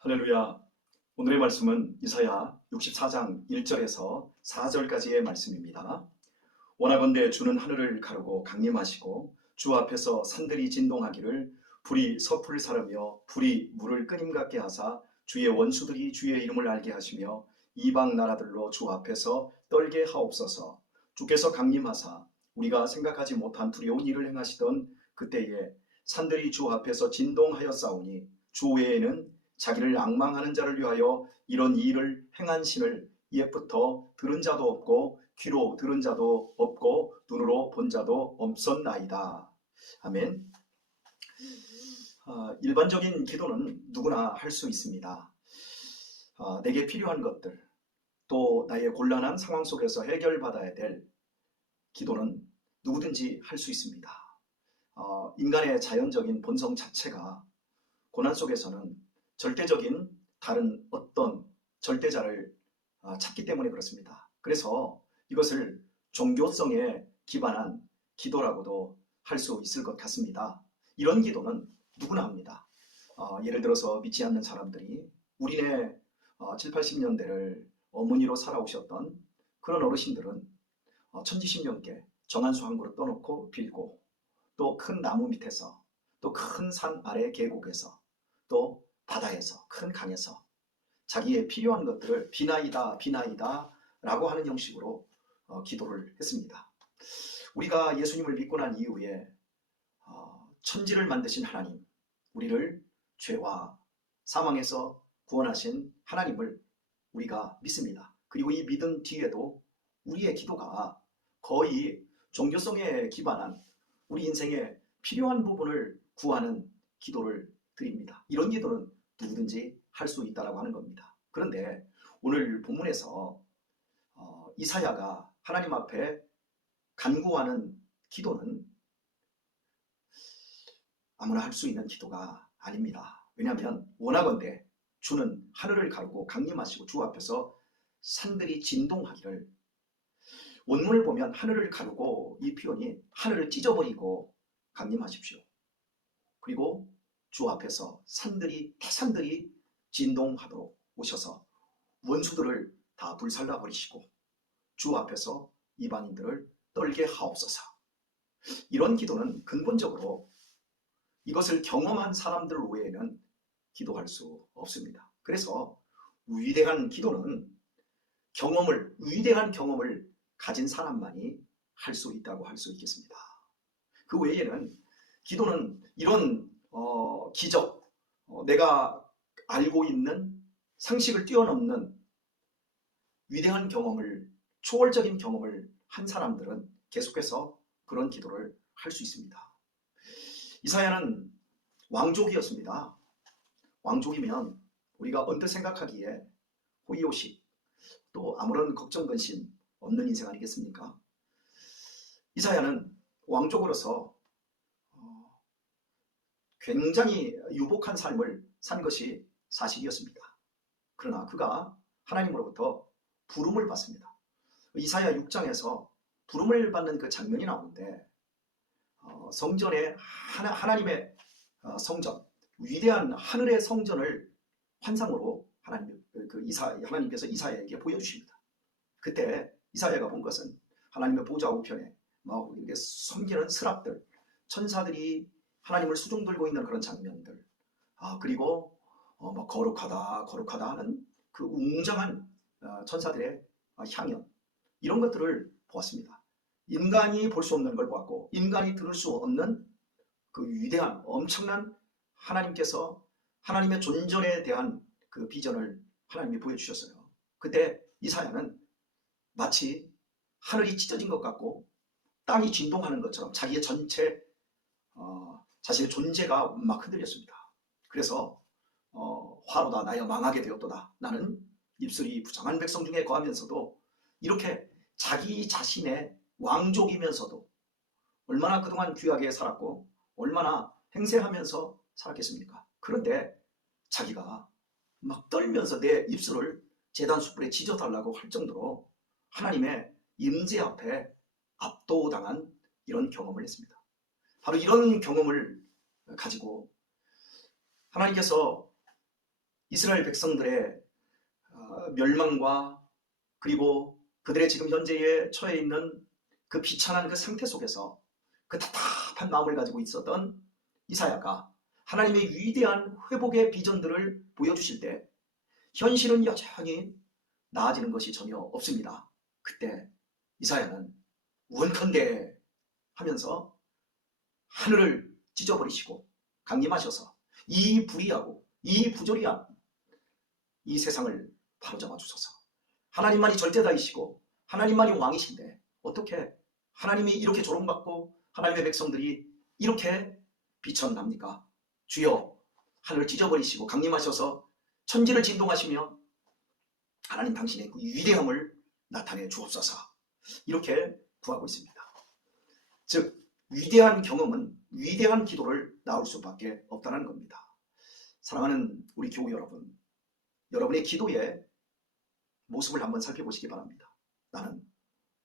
할렐루야. 오늘의 말씀은 이사야 64장 1절에서 4절까지의 말씀입니다. 원하건대 주는 하늘을 가르고 강림하시고 주 앞에서 산들이 진동하기를 불이 섭을 사르며 불이 물을 끓임 같게 하사 주의 원수들이 주의 이름을 알게 하시며 이방 나라들로 주 앞에서 떨게 하옵소서. 주께서 강림하사 우리가 생각하지 못한 두려운 일을 행하시던 그때에 산들이 주 앞에서 진동하였사오니 주 외에는 자기를 앙망하는 자를 위하여 이런 일을 행한 신을 옛부터 들은 자도 없고 귀로 들은 자도 없고 눈으로 본 자도 없었나이다. 아멘. 일반적인 기도는 누구나 할 수 있습니다. 내게 필요한 것들, 또 나의 곤란한 상황 속에서 해결받아야 될 기도는 누구든지 할 수 있습니다. 인간의 자연적인 본성 자체가 고난 속에서는 절대적인 다른 어떤 절대자를 찾기 때문에 그렇습니다. 그래서 이것을 종교성에 기반한 기도라고도 할 수 있을 것 같습니다. 이런 기도는 누구나 합니다. 예를 들어서 믿지 않는 사람들이 우리네 7, 80년대를 어머니로 살아오셨던 그런 어르신들은 천지신명께 정한수 한 그릇 떠놓고 빌고, 또 큰 나무 밑에서, 또 큰 산 아래 계곡에서, 또 바다에서, 큰 강에서 자기의 필요한 것들을 비나이다 비나이다 라고 하는 형식으로 기도를 했습니다. 우리가 예수님을 믿고 난 이후에 천지를 만드신 하나님, 우리를 죄와 사망에서 구원하신 하나님을 우리가 믿습니다. 그리고 이 믿음 뒤에도 우리의 기도가 거의 종교성에 기반한 우리 인생의 필요한 부분을 구하는 기도를 드립니다. 이런 기도는 누구든지 할 수 있다고 하는 겁니다. 그런데 오늘 본문에서 이사야가 하나님 앞에 간구하는 기도는 아무나 할 수 있는 기도가 아닙니다. 왜냐하면 원하건대 주는 하늘을 가르고 강림하시고 주 앞에서 산들이 진동하기를, 원문을 보면 하늘을 가르고 이 표현이 하늘을 찢어버리고 강림하십시오. 그리고 주 앞에서 태산들이 진동하도록 오셔서 원수들을 다 불살라 버리시고 주 앞에서 이방인들을 떨게 하옵소서. 이런 기도는 근본적으로 이것을 경험한 사람들 외에는 기도할 수 없습니다. 그래서 위대한 기도는 위대한 경험을 가진 사람만이 할 수 있다고 할 수 있겠습니다. 그 외에는 기도는 이런 기적, 내가 알고 있는 상식을 뛰어넘는 위대한 경험을, 초월적인 경험을 한 사람들은 계속해서 그런 기도를 할 수 있습니다. 이사야는 왕족이었습니다. 왕족이면 우리가 언뜻 생각하기에 호의호식, 또 아무런 걱정 근심 없는 인생 아니겠습니까? 이사야는 왕족으로서 굉장히 유복한 삶을 산 것이 사실이었습니다. 그러나 그가 하나님으로부터 부름을 받습니다. 이사야 6장에서 부름을 받는 그 장면이 나오는데, 성전에 하나님의 성전, 위대한 하늘의 성전을 환상으로 하나님께서 이사야에게 보여주십니다. 그때 이사야가 본 것은 하나님의 보좌 우편에 막 이렇게 섬기는 스랍들, 천사들이 하나님을 수종 들고 있는 그런 장면들, 그리고 막 거룩하다 하는 그 웅장한 천사들의 향연, 이런 것들을 보았습니다. 인간이 볼 수 없는 걸 보았고, 인간이 들을 수 없는 그 위대한 엄청난 하나님께서 하나님의 존전에 대한 그 비전을 하나님이 보여주셨어요. 그때 이사야는 마치 하늘이 찢어진 것 같고 땅이 진동하는 것처럼 자기의 전체 자신의 존재가 막 흔들렸습니다. 그래서 화로다 나여 망하게 되었도다, 나는 입술이 부정한 백성 중에 거하면서도, 이렇게 자기 자신의 왕족이면서도 얼마나 그동안 귀하게 살았고 얼마나 행세하면서 살았겠습니까? 그런데 자기가 막 떨면서 내 입술을 제단 숯불에 지져달라고 할 정도로 하나님의 임재 앞에 압도당한 이런 경험을 했습니다. 바로 이런 경험을 가지고 하나님께서 이스라엘 백성들의 멸망과 그리고 그들의 지금 현재에 처해 있는 그 비천한 그 상태 속에서 그 답답한 마음을 가지고 있었던 이사야가 하나님의 위대한 회복의 비전들을 보여주실 때 현실은 여전히 나아지는 것이 전혀 없습니다. 그때 이사야는 원컨대 하면서 하늘을 찢어버리시고 강림하셔서 이 불의하고 이 부조리한 이 세상을 바로잡아 주소서. 하나님만이 절대다이시고 하나님만이 왕이신데 어떻게 하나님이 이렇게 조롱받고 하나님의 백성들이 이렇게 비천합니까? 주여, 하늘을 찢어버리시고 강림하셔서 천지를 진동하시며 하나님 당신의 그 위대함을 나타내 주옵소서. 이렇게 구하고 있습니다. 즉 위대한 경험은 위대한 기도를 낳을 수밖에 없다는 겁니다. 사랑하는 우리 교우 여러분, 여러분의 기도의 모습을 한번 살펴보시기 바랍니다. 나는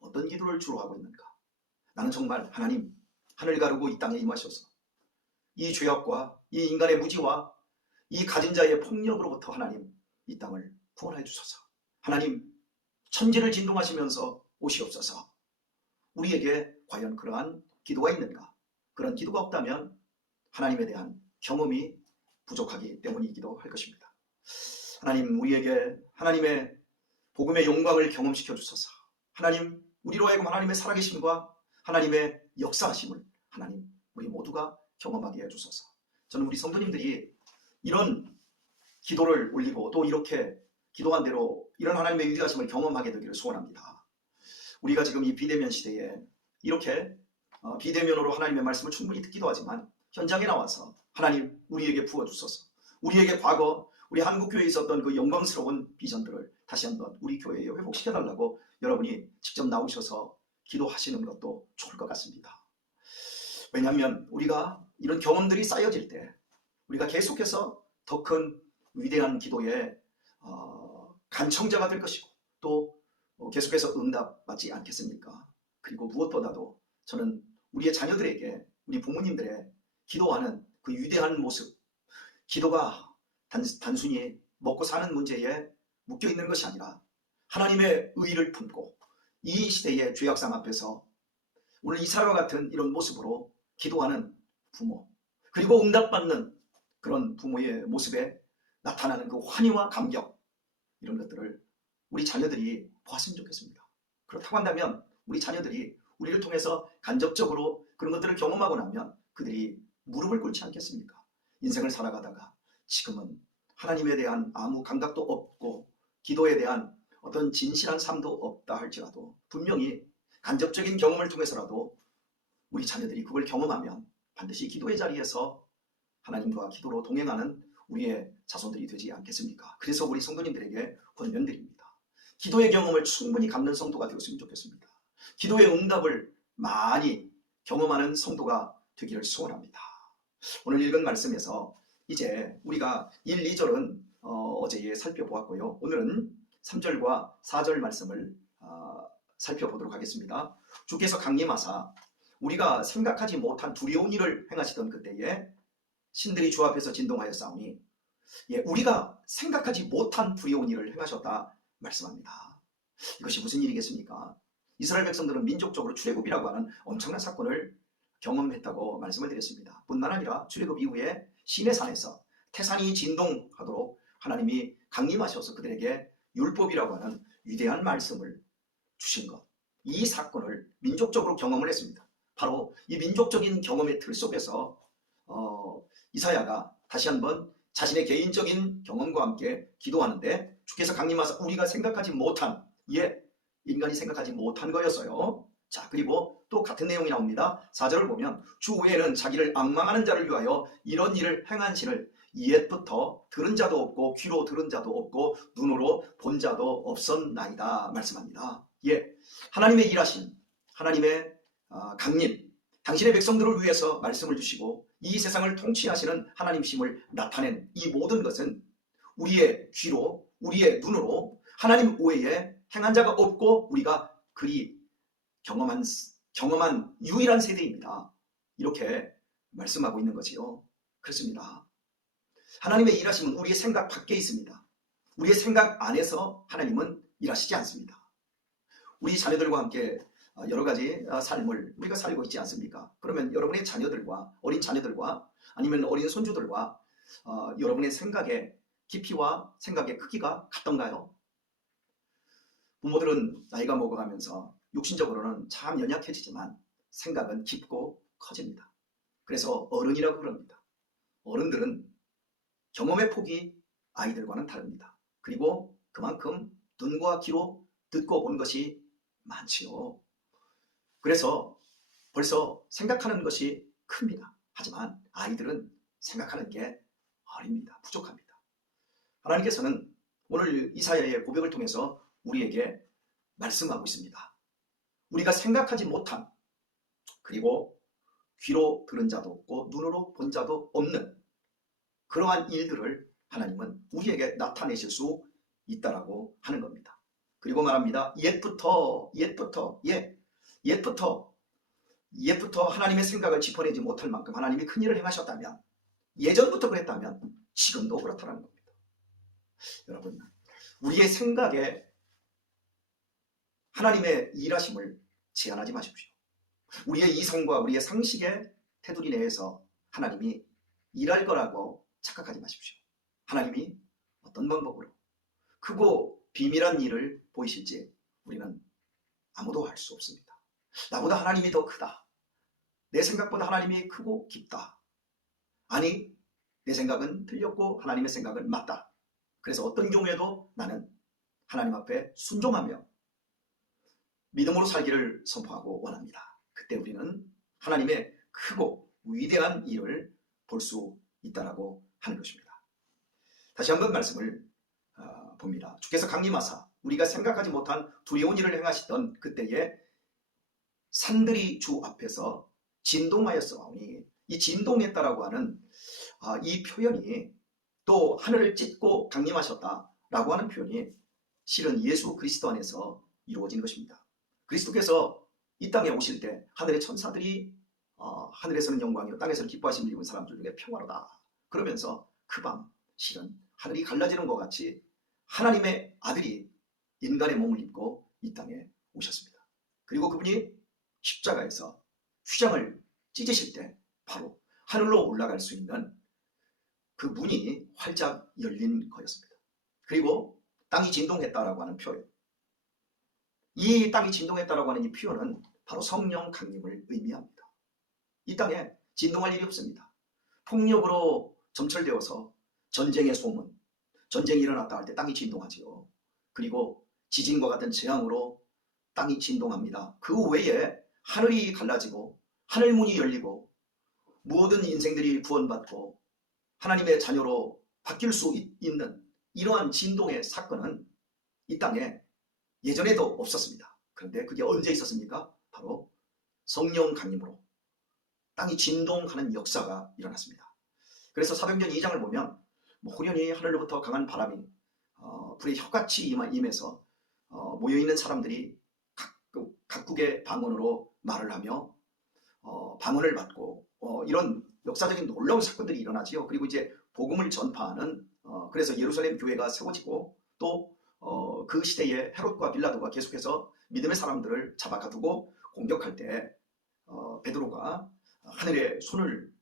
어떤 기도를 주로 하고 있는가? 나는 정말 하나님, 하늘 가르고 이 땅에 임하셔서 이 죄악과 이 인간의 무지와 이 가진 자의 폭력으로부터 하나님 이 땅을 구원해 주소서. 하나님, 천지를 진동하시면서 오시옵소서. 우리에게 과연 그러한 기도가 있는가? 그런 기도가 없다면 하나님에 대한 경험이 부족하기 때문이기도 할 것입니다. 하나님, 우리에게 하나님의 복음의 영광을 경험시켜 주소서. 하나님, 우리로 하여금 하나님의 살아계심과 하나님의 역사하심을 하나님 우리 모두가 경험하게 해주소서. 저는 우리 성도님들이 이런 기도를 올리고 또 이렇게 기도한 대로 이런 하나님의 위대하심을 경험하게 되기를 소원합니다. 우리가 지금 이 비대면 시대에 이렇게 비대면으로 하나님의 말씀을 충분히 듣기도 하지만 현장에 나와서 하나님 우리에게 부어주소서. 우리에게 과거 우리 한국교회에 있었던 그 영광스러운 비전들을 다시 한번 우리 교회에 회복시켜달라고 여러분이 직접 나오셔서 기도하시는 것도 좋을 것 같습니다. 왜냐하면 우리가 이런 경험들이 쌓여질 때 우리가 계속해서 더 큰 위대한 기도의 간청자가 될 것이고 또 계속해서 응답받지 않겠습니까? 그리고 무엇보다도 저는 우리의 자녀들에게 우리 부모님들의 기도하는 그 위대한 모습, 기도가 단순히 먹고 사는 문제에 묶여 있는 것이 아니라 하나님의 의를 품고 이 시대의 죄악상 앞에서 오늘 이사야와 같은 이런 모습으로 기도하는 부모, 그리고 응답받는 그런 부모의 모습에 나타나는 그 환희와 감격, 이런 것들을 우리 자녀들이 보았으면 좋겠습니다. 그렇다고 한다면 우리 자녀들이 우리를 통해서 간접적으로 그런 것들을 경험하고 나면 그들이 무릎을 꿇지 않겠습니까? 인생을 살아가다가 지금은 하나님에 대한 아무 감각도 없고 기도에 대한 어떤 진실한 삶도 없다 할지라도 분명히 간접적인 경험을 통해서라도 우리 자녀들이 그걸 경험하면 반드시 기도의 자리에서 하나님과 기도로 동행하는 우리의 자손들이 되지 않겠습니까? 그래서 우리 성도님들에게 권면드립니다. 기도의 경험을 충분히 갖는 성도가 되었으면 좋겠습니다. 기도의 응답을 많이 경험하는 성도가 되기를 소원합니다. 오늘 읽은 말씀에서 이제 우리가 1, 2절은 어제 살펴보았고요. 오늘은 3절과 4절 말씀을 살펴보도록 하겠습니다. 주께서 강림하사 우리가 생각하지 못한 두려운 일을 행하시던 그때에 신들이 주 앞에서 진동하였사오니, 우리가 생각하지 못한 두려운 일을 행하셨다 말씀합니다. 이것이 무슨 일이겠습니까? 이스라엘 백성들은 민족적으로 출애굽이라고 하는 엄청난 사건을 경험했다고 말씀을 드렸습니다. 뿐만 아니라 출애굽 이후에 시내산에서 태산이 진동하도록 하나님이 강림하셔서 그들에게 율법이라고 하는 위대한 말씀을 주신 것, 이 사건을 민족적으로 경험을 했습니다. 바로 이 민족적인 경험의 틀 속에서 이사야가 다시 한번 자신의 개인적인 경험과 함께 기도하는데, 주께서 강림하사 우리가 생각하지 못한, 인간이 생각하지 못한 거였어요. 자, 그리고 또 같은 내용이 나옵니다. 4절을 보면 주 외에는 자기를 앙망하는 자를 위하여 이런 일을 행한 신을 옛부터 들은 자도 없고 귀로 들은 자도 없고 눈으로 본 자도 없었나이다 말씀합니다. 하나님의 일하심, 하나님의 강림, 당신의 백성들을 위해서 말씀을 주시고 이 세상을 통치하시는 하나님심을 나타낸 이 모든 것은 우리의 귀로, 우리의 눈으로 하나님 외에 행한 자가 없고 우리가 그리 경험한 유일한 세대입니다. 이렇게 말씀하고 있는 거지요. 그렇습니다. 하나님의 일하심은 우리의 생각 밖에 있습니다. 우리의 생각 안에서 하나님은 일하시지 않습니다. 우리 자녀들과 함께 여러 가지 삶을 우리가 살고 있지 않습니까? 그러면 여러분의 자녀들과 어린 자녀들과 아니면 어린 손주들과 여러분의 생각의 깊이와 생각의 크기가 같던가요? 부모들은 나이가 먹어가면서 육신적으로는 참 연약해지지만 생각은 깊고 커집니다. 그래서 어른이라고 그럽니다. 어른들은 경험의 폭이 아이들과는 다릅니다. 그리고 그만큼 눈과 귀로 듣고 본 것이 많지요. 그래서 벌써 생각하는 것이 큽니다. 하지만 아이들은 생각하는 게 어립니다. 부족합니다. 하나님께서는 오늘 이사야의 고백을 통해서 우리에게 말씀하고 있습니다. 우리가 생각하지 못한, 그리고 귀로 들은 자도 없고 눈으로 본 자도 없는 그러한 일들을 하나님은 우리에게 나타내실 수 있다라고 하는 겁니다. 그리고 말합니다. 옛부터 하나님의 생각을 짚어내지 못할 만큼 하나님이 큰 일을 행하셨다면, 예전부터 그랬다면 지금도 그렇다는 겁니다. 여러분, 우리의 생각에 하나님의 일하심을 제한하지 마십시오. 우리의 이성과 우리의 상식의 테두리 내에서 하나님이 일할 거라고 착각하지 마십시오. 하나님이 어떤 방법으로 크고 비밀한 일을 보이실지 우리는 아무도 알 수 없습니다. 나보다 하나님이 더 크다. 내 생각보다 하나님이 크고 깊다. 아니, 내 생각은 틀렸고 하나님의 생각은 맞다. 그래서 어떤 경우에도 나는 하나님 앞에 순종하며 믿음으로 살기를 선포하고 원합니다. 그때 우리는 하나님의 크고 위대한 일을 볼 수 있다라고 하는 것입니다. 다시 한번 말씀을 봅니다. 주께서 강림하사 우리가 생각하지 못한 두려운 일을 행하시던 그때에 산들이 주 앞에서 진동하였사오니, 이 진동했다라고 하는 이 표현이, 또 하늘을 찢고 강림하셨다라고 하는 표현이 실은 예수 그리스도 안에서 이루어진 것입니다. 그리스도께서 이 땅에 오실 때 하늘의 천사들이 하늘에서는 영광이요 땅에서는 기뻐하심을 입은 사람들 중에 평화로다 그러면서 그 밤 실은 하늘이 갈라지는 것 같이 하나님의 아들이 인간의 몸을 입고 이 땅에 오셨습니다. 그리고 그분이 십자가에서 휘장을 찢으실 때 바로 하늘로 올라갈 수 있는 그 문이 활짝 열린 거였습니다. 그리고 땅이 진동했다라고 하는 표현, 이 땅이 진동했다라고 하는 이 표현은 바로 성령 강림을 의미합니다. 이 땅에 진동할 일이 없습니다. 폭력으로 점철되어서 전쟁의 소문, 전쟁이 일어났다 할 때 땅이 진동하지요. 그리고 지진과 같은 재앙으로 땅이 진동합니다. 그 외에 하늘이 갈라지고 하늘문이 열리고 모든 인생들이 구원받고 하나님의 자녀로 바뀔 수 있는 이러한 진동의 사건은 이 땅에 예전에도 없었습니다. 그런데 그게 언제 있었습니까? 바로 성령 강림으로 땅이 진동하는 역사가 일어났습니다. 그래서 사도행전 2장을 보면 호련히 하늘로부터 강한 바람이 불의 혀같이 임해서 모여있는 사람들이 각국의 방언으로 말을 하며 방언을 받고 이런 역사적인 놀라운 사건들이 일어나지요. 그리고 이제 복음을 전파하는 그래서 예루살렘 교회가 세워지고 또 그 시대에 헤롯과 빌라도가 계속해서 믿음의 사람들을 잡아가두고 공격할 때 베드로가 하늘에 손을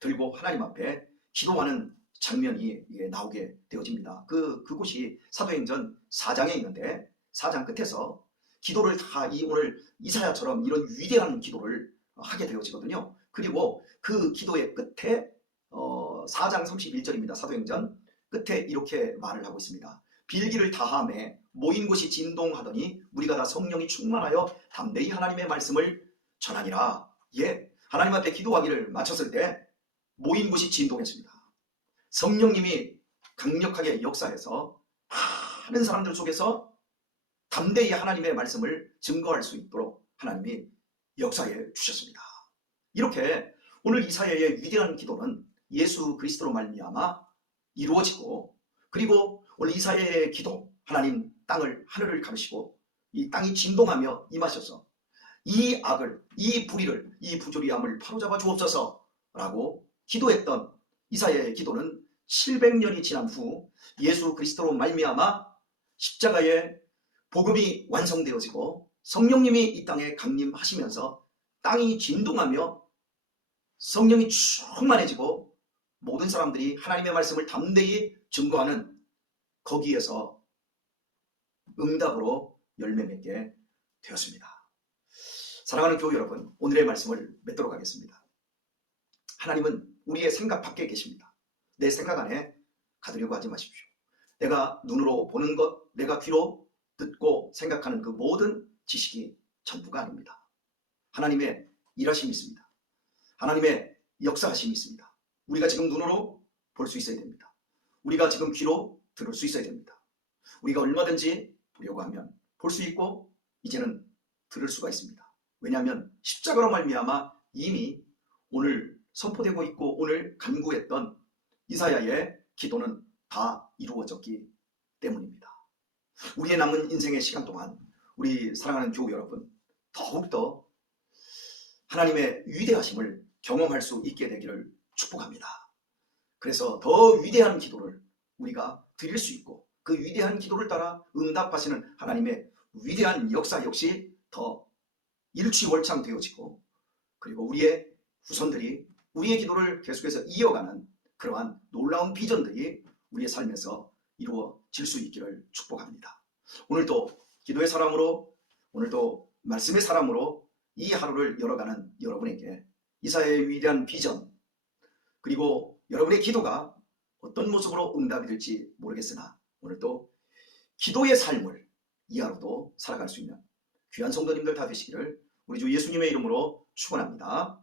들고 하나님 앞에 기도하는 장면이 나오게 되어집니다. 그곳이 사도행전 4장에 있는데 4장 끝에서 기도를 다 오늘 이사야처럼 이런 위대한 기도를 하게 되어지거든요. 그리고 그 기도의 끝에 4장 31절입니다. 사도행전 끝에 이렇게 말을 하고 있습니다. 빌기를 다하매 모인 곳이 진동하더니 우리가 다 성령이 충만하여 담대히 하나님의 말씀을 전하니라. 예, 하나님 앞에 기도하기를 마쳤을 때 모인 곳이 진동했습니다. 성령님이 강력하게 역사해서 많은 사람들 속에서 담대히 하나님의 말씀을 증거할 수 있도록 하나님이 역사해 주셨습니다. 이렇게 오늘 이사야의 위대한 기도는 예수 그리스도로 말미암아 이루어지고, 그리고 오늘 이사야의 기도, 하나님 하늘을 가르시고 이 땅이 진동하며 임하셔서 이 악을, 이 불의를, 이 부조리함을 바로잡아 주옵소서 라고 기도했던 이사야의 기도는 700년이 지난 후 예수 그리스도로 말미암아 십자가의 복음이 완성되어지고 성령님이 이 땅에 강림하시면서 땅이 진동하며 성령이 충만해지고 모든 사람들이 하나님의 말씀을 담대히 증거하는 거기에서 응답으로 열매 맺게 되었습니다. 사랑하는 교우 여러분, 오늘의 말씀을 맺도록 하겠습니다. 하나님은 우리의 생각 밖에 계십니다. 내 생각 안에 가두려고 하지 마십시오. 내가 눈으로 보는 것, 내가 귀로 듣고 생각하는 그 모든 지식이 전부가 아닙니다. 하나님의 일하심이 있습니다. 하나님의 역사하심이 있습니다. 우리가 지금 눈으로 볼 수 있어야 됩니다. 우리가 지금 귀로 들을 수 있어야 됩니다. 우리가 얼마든지 보려고 하면 볼 수 있고 이제는 들을 수가 있습니다. 왜냐하면 십자가로 말미암아 이미 오늘 선포되고 있고 오늘 간구했던 이사야의 기도는 다 이루어졌기 때문입니다. 우리의 남은 인생의 시간 동안 우리 사랑하는 교우 여러분, 더욱더 하나님의 위대하심을 경험할 수 있게 되기를 축복합니다. 그래서 더 위대한 기도를 우리가 드릴 수 있고 그 위대한 기도를 따라 응답하시는 하나님의 위대한 역사 역시 더 일취월장되어지고, 그리고 우리의 후손들이 우리의 기도를 계속해서 이어가는 그러한 놀라운 비전들이 우리의 삶에서 이루어질 수 있기를 축복합니다. 오늘도 기도의 사람으로, 오늘도 말씀의 사람으로 이 하루를 열어가는 여러분에게 이사야의 위대한 비전, 그리고 여러분의 기도가 어떤 모습으로 응답이 될지 모르겠으나 오늘도 기도의 삶을 이 하루도 살아갈 수 있는 귀한 성도님들 다 되시기를 우리 주 예수님의 이름으로 축원합니다.